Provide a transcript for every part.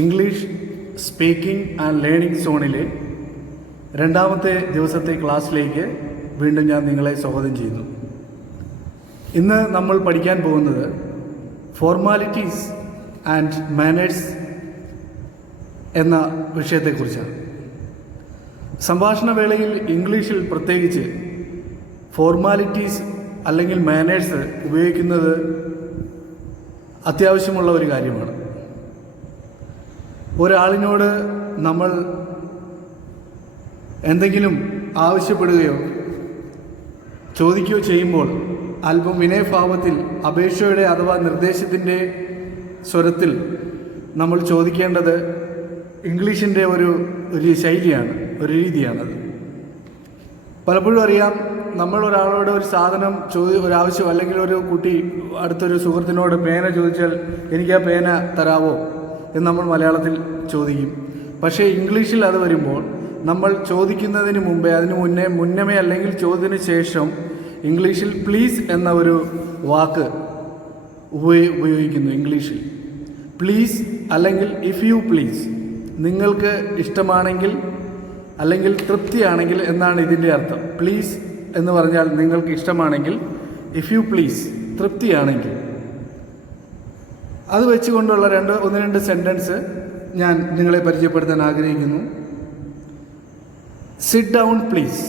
English speaking and learning സോണിലെ രണ്ടാമത്തെ ദിവസത്തെ ക്ലാസ്സിലേക്ക് വീണ്ടും ഞാൻ നിങ്ങളെ സ്വാഗതം ചെയ്യുന്നു. ഇന്ന് നമ്മൾ പഠിക്കാൻ പോകുന്നത് ഫോർമാലിറ്റീസ് ആൻഡ് മാനേഴ്സ് എന്ന വിഷയത്തെക്കുറിച്ചാണ്. സംഭാഷണ വേളയിൽ ഇംഗ്ലീഷിൽ പ്രത്യേകിച്ച് ഫോർമാലിറ്റീസ് അല്ലെങ്കിൽ മാനേഴ്സ് ഉപയോഗിക്കുന്നത് അത്യാവശ്യമുള്ള ഒരു കാര്യമാണ്. ഒരാളിനോട് നമ്മൾ എന്തെങ്കിലും ആവശ്യപ്പെടുകയോ ചോദിക്കുകയോ ചെയ്യുമ്പോൾ അല്പം വിനയഭാവത്തിൽ അപേക്ഷയുടെ അഥവാ നിർദ്ദേശത്തിൻ്റെ സ്വരത്തിൽ നമ്മൾ ചോദിക്കേണ്ടത് ഇംഗ്ലീഷിൻ്റെ ഒരു ശൈലിയാണ്, ഒരു രീതിയാണത്. പലപ്പോഴും അറിയാം, നമ്മൾ ഒരാളോട് ഒരു സാധനം ഒരാവശ്യം, അല്ലെങ്കിൽ ഒരു കുട്ടി അടുത്തൊരു സുഹൃത്തിനോട് പേന ചോദിച്ചാൽ എനിക്ക് ആ പേന തരാവോ എന്ന് നമ്മൾ മലയാളത്തിൽ ചോദിക്കും. പക്ഷേ ഇംഗ്ലീഷിൽ അത് വരുമ്പോൾ നമ്മൾ ചോദിക്കുന്നതിന് മുമ്പേ, മുന്നമേ അല്ലെങ്കിൽ ചോദ്യത്തിന് ശേഷം ഇംഗ്ലീഷിൽ പ്ലീസ് എന്ന ഒരു വാക്ക് ഉപയോഗിക്കുന്നു. ഇംഗ്ലീഷിൽ പ്ലീസ് അല്ലെങ്കിൽ ഇഫ് യു പ്ലീസ്, നിങ്ങൾക്ക് ഇഷ്ടമാണെങ്കിൽ അല്ലെങ്കിൽ തൃപ്തിയാണെങ്കിൽ എന്നാണ് ഇതിൻ്റെ അർത്ഥം. പ്ലീസ് എന്ന് പറഞ്ഞാൽ നിങ്ങൾക്ക് ഇഷ്ടമാണെങ്കിൽ, ഇഫ് യു പ്ലീസ് തൃപ്തിയാണെങ്കിൽ. അത് വെച്ചുകൊണ്ടുള്ള ഒന്ന് രണ്ട് സെൻറ്റൻസ് ഞാൻ നിങ്ങളെ പരിചയപ്പെടുത്താൻ ആഗ്രഹിക്കുന്നു. Sit down please.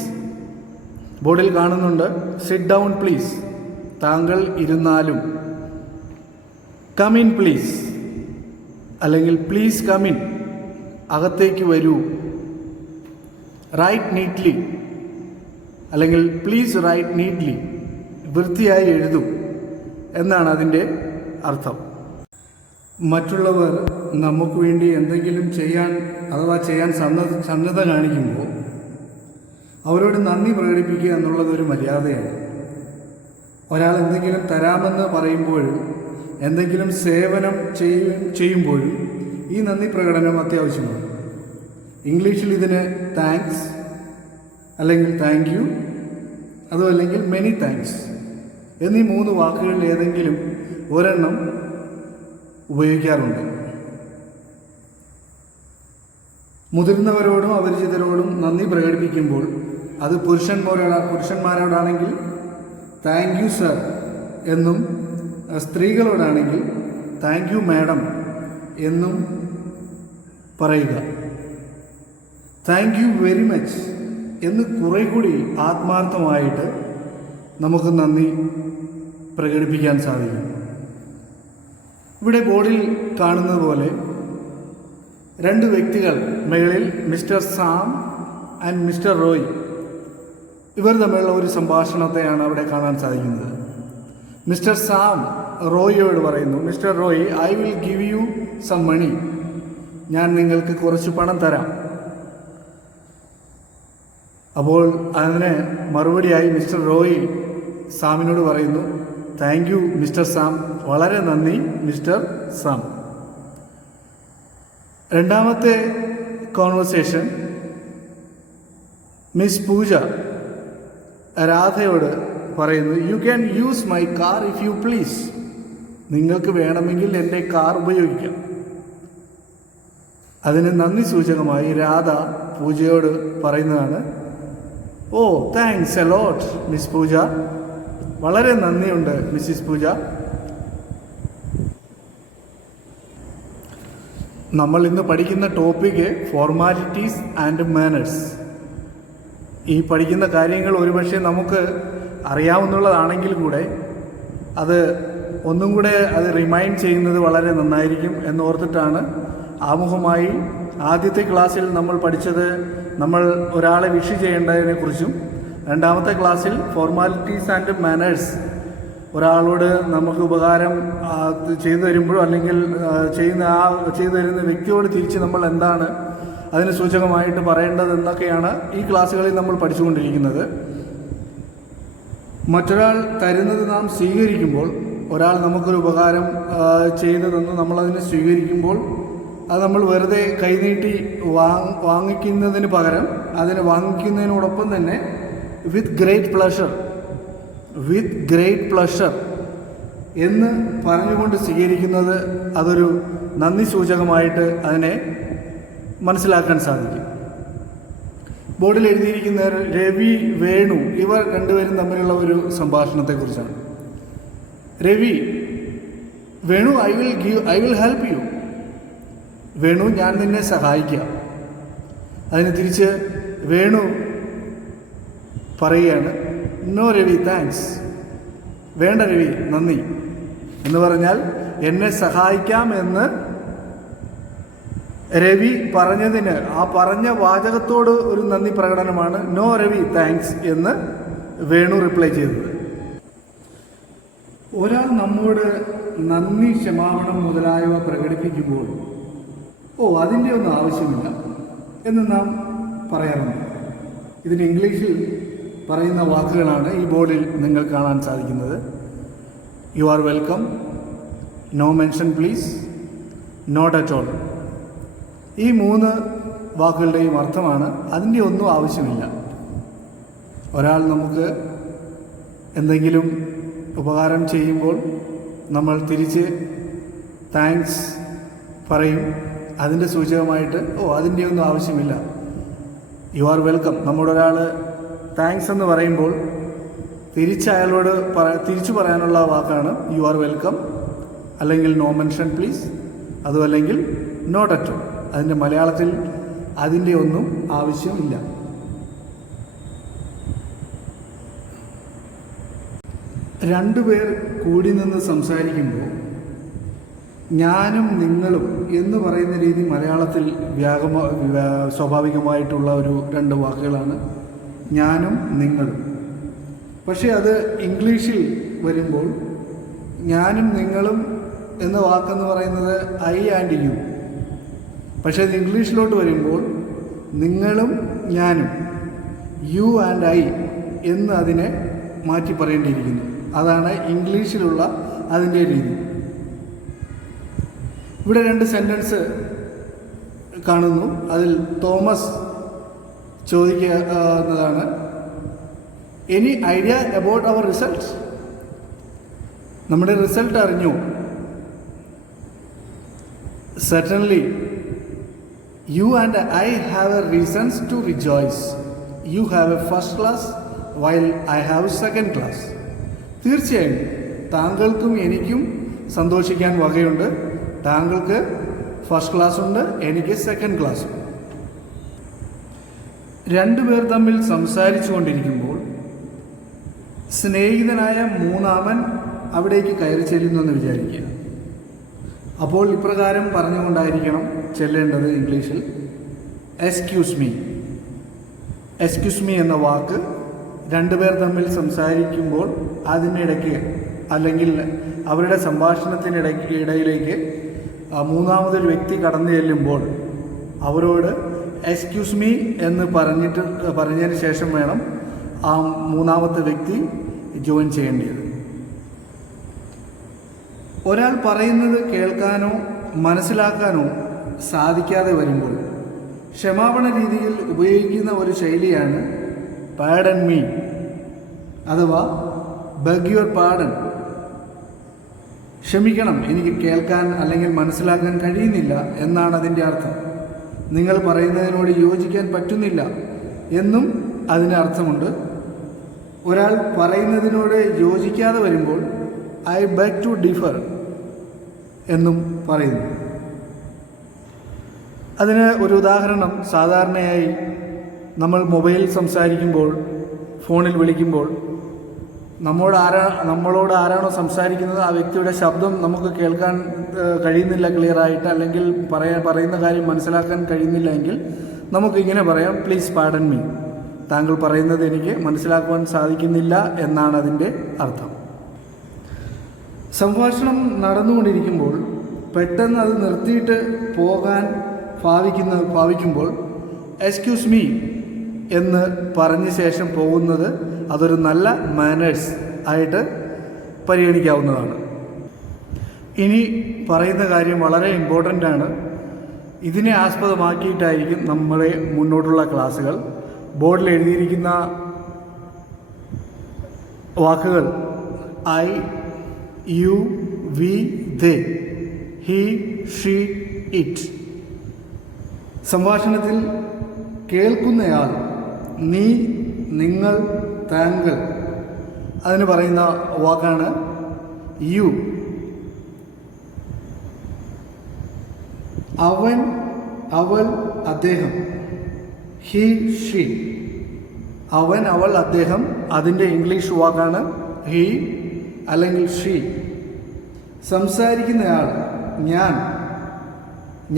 ബോർഡിൽ കാണുന്നുണ്ട്, സിറ്റ് ഡൗൺ പ്ലീസ്, താങ്കൾ ഇരുന്നാലും. കം ഇൻ പ്ലീസ്, അല്ലെങ്കിൽ പ്ലീസ് കം ഇൻ, അകത്തേക്ക് വരൂ. റൈറ്റ് നീറ്റ്ലി, അല്ലെങ്കിൽ പ്ലീസ് റൈറ്റ് നീറ്റ്ലി, വൃത്തിയായി എഴുതൂ എന്നാണ് അതിൻ്റെ അർത്ഥം. മറ്റുള്ളവർ നമുക്ക് വേണ്ടി എന്തെങ്കിലും ചെയ്യാൻ സന്നദ്ധത കാണിക്കുമ്പോൾ അവരോട് നന്ദി പ്രകടിപ്പിക്കുക എന്നുള്ളതൊരു മര്യാദയാണ്. ഒരാൾ എന്തെങ്കിലും തരാമെന്ന് പറയുമ്പോഴും എന്തെങ്കിലും സേവനം ചെയ്യുമ്പോഴും ഈ നന്ദി പ്രകടനം അത്യാവശ്യമാണ്. ഇംഗ്ലീഷിൽ ഇതിന് താങ്ക്സ്, അല്ലെങ്കിൽ താങ്ക് യു, അതും അല്ലെങ്കിൽ മെനി താങ്ക്സ് എന്നീ 3 വാക്കുകളിൽ ഏതെങ്കിലും ഒരെണ്ണം ഉപയോഗിക്കാറുണ്ട്. മുതിർന്നവരോടും അപരിചിതരോടും നന്ദി പ്രകടിപ്പിക്കുമ്പോൾ അത് പുരുഷന്മാരോടാണെങ്കിൽ താങ്ക് യു സർ എന്നും, സ്ത്രീകളോടാണെങ്കിൽ താങ്ക് യു മാഡം എന്നും പറയുക. താങ്ക് യു വെരി മച്ച് എന്ന് കുറെ കൂടി ആത്മാർത്ഥമായിട്ട് നമുക്ക് നന്ദി പ്രകടിപ്പിക്കാൻ സാധിക്കും. ഇവിടെ ബോർഡിൽ കാണുന്നത് പോലെ 2 വ്യക്തികൾ, മേളിൽ mister Sam and mister Roy, ഇവർ തമ്മിലുള്ള ഒരു സംഭാഷണത്തെയാണ് അവിടെ കാണാൻ സാധിക്കുന്നത്. മിസ്റ്റർ സാം റോയിയോട് പറയുന്നു, mister Roy, I will give you some money, ഞാൻ നിങ്ങൾക്ക് കുറച്ച് പണം തരാം. അപ്പോൾ അതിന് മറുപടിയായി മിസ്റ്റർ റോയ് സാമിനോട് പറയുന്നു, താങ്ക് യു മിസ്റ്റർ സാം, വളരെ നന്ദി മിസ്റ്റർ സാം. രണ്ടാമത്തെ കോൺവെർസേഷൻ, മിസ് പൂജ രാധയോട് പറയുന്നു, you can use my car if you please, നിങ്ങൾക്ക് വേണമെങ്കിൽ എൻ്റെ കാർ ഉപയോഗിക്കാം. അതിന് നന്ദി സൂചകമായി രാധ പൂജയോട് പറയുന്നതാണ്, ഓ താങ്ക്സ് എ ലോട്ട് മിസ് പൂജ, വളരെ നന്ദിയുണ്ട് മിസ്സിസ് പൂജ. നമ്മൾ ഇന്ന് പഠിക്കുന്ന ടോപ്പിക്ക് ഫോർമാലിറ്റീസ് ആൻഡ് മാനേഴ്സ്. ഈ പഠിക്കുന്ന കാര്യങ്ങൾ ഒരുപക്ഷെ നമുക്ക് അറിയാവുന്നതാണെങ്കിൽ കൂടെ അത് ഒന്നും കൂടെ റിമൈൻഡ് ചെയ്യുന്നത് വളരെ നന്നായിരിക്കും എന്നോർത്തിട്ടാണ് ആമുഖമായി ആദ്യത്തെ ക്ലാസ്സിൽ നമ്മൾ പഠിച്ചത് നമ്മൾ ഒരാളെ വിഷ് ചെയ്യേണ്ടതിനെക്കുറിച്ചും, രണ്ടാമത്തെ ക്ലാസ്സിൽ ഫോർമാലിറ്റീസ് ആൻഡ് മാനേഴ്സ്, ഒരാളോട് നമുക്ക് ഉപകാരം ചെയ്തു തരുമ്പോഴോ അല്ലെങ്കിൽ ചെയ്തു തരുന്ന വ്യക്തിയോട് തിരിച്ച് നമ്മൾ എന്താണ് അതിന് സൂചകമായിട്ട് പറയേണ്ടതെന്നൊക്കെയാണ് ഈ ക്ലാസ്സുകളിൽ നമ്മൾ പഠിച്ചുകൊണ്ടിരിക്കുന്നത്. മറ്റൊരാൾ തരുന്നത് നാം സ്വീകരിക്കുമ്പോൾ, ഒരാൾ നമുക്കൊരു ഉപകാരം ചെയ്തു തന്ന് നമ്മളതിനെ സ്വീകരിക്കുമ്പോൾ അത് നമ്മൾ വെറുതെ കൈനീട്ടി വാങ്ങിക്കുന്നതിന് പകരം അതിനെ വാങ്ങിക്കുന്നതിനോടൊപ്പം തന്നെ വിത്ത് ഗ്രേറ്റ് പ്ലഷർ എന്ന് പറഞ്ഞുകൊണ്ട് സ്വീകരിക്കുന്നത് അതൊരു നന്ദി സൂചകമായിട്ട് അതിനെ മനസ്സിലാക്കാൻ സാധിക്കും. ബോർഡിൽ എഴുതിയിരിക്കുന്ന രവി, വേണു ഇവർ രണ്ടുപേരും തമ്മിലുള്ള ഒരു സംഭാഷണത്തെക്കുറിച്ചാണ്. Ravi, Venu, I will help you. Venu, ഞാൻ നിന്നെ സഹായിക്കാം. അതിന് തിരിച്ച് വേണു പറയുകയാണ്, നോ രവി, താങ്ക്സ്. വേണ്ട രവി, നന്ദി. എന്ന് പറഞ്ഞാൽ എന്നെ സഹായിക്കാം എന്ന് രവി പറഞ്ഞതിന്, ആ പറഞ്ഞ വാചകത്തോട് ഒരു നന്ദി പ്രകടനമാണ് നോ രവി, താങ്ക്സ് എന്ന് വേണു റിപ്ലൈ ചെയ്തത്. ഒരാൾ നമ്മോട് നന്ദി, ക്ഷമാപണം മുതലായവ പ്രകടിപ്പിക്കുമ്പോൾ അതിൻ്റെ ഒന്നും ആവശ്യമില്ല എന്ന് നാം പറയാറുണ്ട്. ഇതിന് ഇംഗ്ലീഷിൽ പറയുന്ന വാക്കുകളാണ് ഈ ബോർഡിൽ നിങ്ങൾ കാണാൻ സാധിക്കുന്നത്. You are welcome, no mention please, not at all. ഈ 3 വാക്കുകളുടെയും അർത്ഥമാണ് അതിൻ്റെ ഒന്നും ആവശ്യമില്ല. ഒരാൾ നമുക്ക് എന്തെങ്കിലും ഉപകാരം ചെയ്യുമ്പോൾ നമ്മൾ തിരിച്ച് താങ്ക്സ് പറയും. അതിൻ്റെ സൂചകമായിട്ട് അതിൻ്റെ ഒന്നും ആവശ്യമില്ല, യു ആർ വെൽക്കം. നമ്മളൊരാൾ താങ്ക്സ് എന്ന് പറയുമ്പോൾ തിരിച്ച് അയാളോട് തിരിച്ചു പറയാനുള്ള വാക്കാണ് യു ആർ വെൽക്കം, അല്ലെങ്കിൽ നോ മെൻഷൻ പ്ലീസ്, അതും അല്ലെങ്കിൽ നോട്ട് അറ്റ് ഓൾ. അതിൻ്റെ മലയാളത്തിൽ അതിൻ്റെ ഒന്നും ആവശ്യമില്ല. രണ്ടുപേർ കൂടി നിന്ന് സംസാരിക്കുമ്പോൾ ഞാനും നിങ്ങളും എന്ന് പറയുന്ന രീതി മലയാളത്തിൽ സ്വാഭാവികമായിട്ടുള്ള ഒരു 2 വാക്കുകളാണ്, ഞാനും നിങ്ങളും. പക്ഷേ അത് ഇംഗ്ലീഷിൽ വരുമ്പോൾ ഞാനും നിങ്ങളും എന്ന വാക്കെന്ന് പറയുന്നത് ഐ ആൻഡ് യു. പക്ഷേ അത് ഇംഗ്ലീഷിലോട്ട് വരുമ്പോൾ നിങ്ങളും ഞാനും, യു ആൻഡ് ഐ എന്ന് അതിനെ മാറ്റി പറയേണ്ടിയിരിക്കുന്നു. അതാണ് ഇംഗ്ലീഷിലുള്ള അതിൻ്റെ രീതി. ഇവിടെ 2 സെൻറ്റൻസ് കാണുന്നു. അതിൽ തോമസ് ചോദിക്കുന്നതാണ്, any idea about our result? നമ്മുടെ റിസൾട്ട് അറിഞ്ഞു? Certainly you and I have a reasons to rejoice. You have a first class while I have second class. തീർച്ചയായും താങ്കൾക്കും എനിക്കും സന്തോഷിക്കാൻ വകയുണ്ട്. താങ്കൾക്ക് ഫസ്റ്റ് ക്ലാസ് ഉണ്ട്, എനിക്ക് സെക്കൻഡ് ക്ലാസ്. 2 പേർ തമ്മിൽ സംസാരിച്ചു കൊണ്ടിരിക്കുമ്പോൾ സ്നേഹിതനായ മൂന്നാമൻ അവിടേക്ക് കയറി ചെല്ലുന്നെന്ന് വിചാരിക്കുക. അപ്പോൾ ഇപ്രകാരം പറഞ്ഞുകൊണ്ടായിരിക്കണം ചെല്ലേണ്ടത് ഇംഗ്ലീഷിൽ, എക്സ്ക്യൂസ് മീ. എക്സ്ക്യൂസ് മീ എന്ന വാക്ക് 2 പേർ തമ്മിൽ സംസാരിക്കുമ്പോൾ അതിനിടയ്ക്ക് അല്ലെങ്കിൽ അവരുടെ സംഭാഷണത്തിനിടയിലേക്ക് മൂന്നാമതൊരു വ്യക്തി കടന്നു ചെല്ലുമ്പോൾ അവരോട് എക്സ്ക്യൂസ് മീ എന്ന് പറഞ്ഞതിന് ശേഷം വേണം ആ മൂന്നാമത്തെ വ്യക്തി ജോയിൻ ചെയ്യേണ്ടത്. ഒരാൾ പറയുന്നത് കേൾക്കാനോ മനസ്സിലാക്കാനോ സാധിക്കാതെ വരുമ്പോൾ ക്ഷമാപണ രീതിയിൽ ഉപയോഗിക്കുന്ന ഒരു ശൈലിയാണ് പാർഡൺ മീ അഥവാ ബഗ് യുവർ പാർഡൺ. ക്ഷമിക്കണം, എനിക്ക് കേൾക്കാൻ അല്ലെങ്കിൽ മനസ്സിലാക്കാൻ കഴിയുന്നില്ല എന്നാണ് അതിൻ്റെ അർത്ഥം. നിങ്ങൾ പറയുന്നതിനോട് യോജിക്കാൻ പറ്റുന്നില്ല എന്നും അതിന് അർത്ഥമുണ്ട്. ഒരാൾ പറയുന്നതിനോട് യോജിക്കാതെ വരുമ്പോൾ ഐ ബെഗ് ടു ഡിഫർ എന്നും പറയുന്നു. അതിന് ഒരു ഉദാഹരണം, സാധാരണയായി നമ്മൾ മൊബൈൽ സംസാരിക്കുമ്പോൾ, ഫോണിൽ വിളിക്കുമ്പോൾ നമ്മളോട് ആരാണോ സംസാരിക്കുന്നത് ആ വ്യക്തിയുടെ ശബ്ദം നമുക്ക് കേൾക്കാൻ കഴിയുന്നില്ല ക്ലിയറായിട്ട്, അല്ലെങ്കിൽ പറയുന്ന കാര്യം മനസ്സിലാക്കാൻ കഴിയുന്നില്ല എങ്കിൽ നമുക്കിങ്ങനെ പറയാം, പ്ലീസ് പാർഡൺ മീ. താങ്കൾ പറയുന്നത് എനിക്ക് മനസ്സിലാക്കുവാൻ സാധിക്കുന്നില്ല എന്നാണ് അതിൻ്റെ അർത്ഥം. സംഭാഷണം നടന്നുകൊണ്ടിരിക്കുമ്പോൾ പെട്ടെന്ന് അത് നിർത്തിയിട്ട് പോകാൻ ഭാവിക്കുമ്പോൾ എക്സ്ക്യൂസ് മീ എന്ന് പറഞ്ഞ ശേഷം പോകുന്നത് അതൊരു നല്ല മാനേഴ്സ് ആയിട്ട് പരിഗണിക്കാവുന്നതാണ്. ഇനി പറയുന്ന കാര്യം വളരെ ഇമ്പോർട്ടൻ്റ് ആണ്. ഇതിനെ ആസ്പദമാക്കിയിട്ടായിരിക്കും നമ്മുടെ മുന്നോട്ടുള്ള ക്ലാസ്സുകൾ. ബോർഡിൽ എഴുതിയിരിക്കുന്ന വാക്കുകൾ I, you, we, they, he, she, it. സംഭാഷണത്തിൽ കേൾക്കുന്നയാൾ നീ, നിങ്ങൾ, താങ്കൾ അതിന് പറയുന്ന വാക്കാണ് യു. അവൻ, അവൾ, അദ്ദേഹം, ഹി, ഷീ. അവൻ, അവൾ, അദ്ദേഹം അതിൻ്റെ ഇംഗ്ലീഷ് വാക്കാണ് ഹി അല്ലെങ്കിൽ ഷീ. സംസാരിക്കുന്നയാൾ ഞാൻ,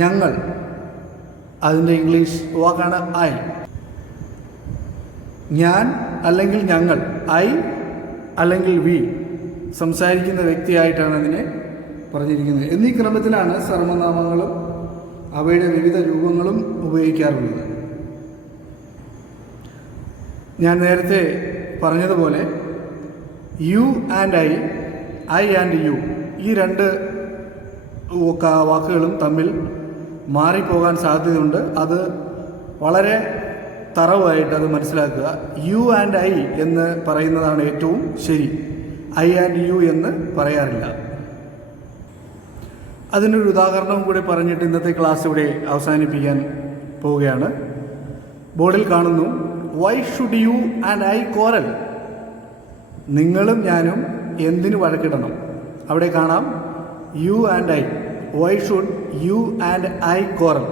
ഞങ്ങൾ അതിൻ്റെ ഇംഗ്ലീഷ് വാക്കാണ് ഐ. ഞാൻ അല്ലെങ്കിൽ ഞങ്ങൾ, ഐ അല്ലെങ്കിൽ വി, സംസാരിക്കുന്ന വ്യക്തിയായിട്ടാണ് അതിനെ പറഞ്ഞിരിക്കുന്നത്. എന്നീ ക്രമത്തിലാണ് സർവനാമങ്ങളും അവയുടെ വിവിധ രൂപങ്ങളും ഉപയോഗിക്കാറുള്ളത്. ഞാൻ നേരത്തെ പറഞ്ഞതുപോലെ you and I and you, ഈ രണ്ട് വാക്കുകളും തമ്മിൽ മാറിപ്പോകാൻ സാധ്യതയുണ്ട്. അത് വളരെ തറവായിട്ട് അത് മനസ്സിലാക്കുക. യു ആൻഡ് ഐ എന്ന് പറയുന്നതാണ് ഏറ്റവും ശരി. ഐ ആൻഡ് യു എന്ന് പറയാറില്ല. അതിനൊരു ഉദാഹരണം കൂടി പറഞ്ഞിട്ട് ഇന്നത്തെ ക്ലാസ് ഇവിടെ അവസാനിപ്പിക്കാൻ പോവുകയാണ്. ബോർഡിൽ കാണുന്നു, why should you and I quarrel? നിങ്ങളും ഞാനും എന്തിനു വഴക്കിടണം? അവിടെ കാണാം you and I. Why should you and I quarrel?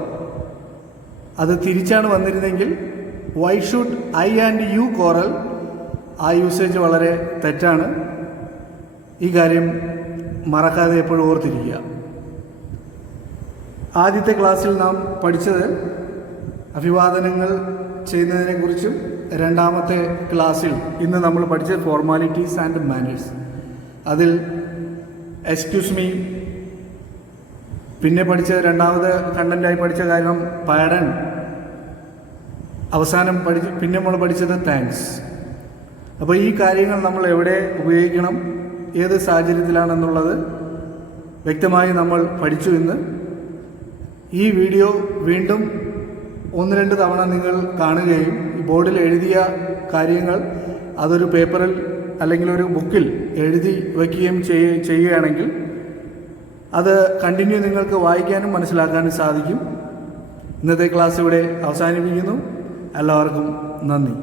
അത് തിരിച്ചാണ് വന്നിരുന്നെങ്കിൽ why should I and you quarrel? ആ യൂസേജ് വളരെ തെറ്റാണ്. ഈ കാര്യം മറക്കാതെ എപ്പോഴും ഓർത്തിരിക്കുക. ആദ്യത്തെ ക്ലാസ്സിൽ നാം പഠിച്ചത് അഭിവാദനങ്ങൾ ചെയ്യുന്നതിനെക്കുറിച്ചും, രണ്ടാമത്തെ ക്ലാസ്സിൽ ഇന്ന് നമ്മൾ പഠിച്ചത് ഫോർമാലിറ്റീസ് ആൻഡ് മാനേഴ്സ്. അതിൽ എക്സ്ക്യൂസ് മീ, പിന്നെ പഠിച്ച രണ്ടാമത് കണ്ടൻ്റായി പഠിച്ച കാര്യം പാഡൻ, അവസാനം പിന്നെ നമ്മൾ പഠിച്ചത് താങ്ക്സ്. അപ്പോൾ ഈ കാര്യങ്ങൾ നമ്മൾ എവിടെ ഉപയോഗിക്കണം, ഏത് സാഹചര്യത്തിലാണെന്നുള്ളത് വ്യക്തമായി നമ്മൾ പഠിച്ചു. ഇന്ന് ഈ വീഡിയോ വീണ്ടും 1-2 തവണ നിങ്ങൾ കാണുകയും ഈ ബോർഡിൽ എഴുതിയ കാര്യങ്ങൾ അതൊരു പേപ്പറിൽ അല്ലെങ്കിൽ ഒരു ബുക്കിൽ എഴുതി വയ്ക്കുകയും ചെയ്യുകയാണെങ്കിൽ അത് കണ്ടിന്യൂ നിങ്ങൾക്ക് വായിക്കാനും മനസ്സിലാക്കാനും സാധിക്കും. ഇന്നത്തെ ക്ലാസ് ഇവിടെ അവസാനിപ്പിക്കുന്നു. എല്ലാവർക്കും നന്ദി.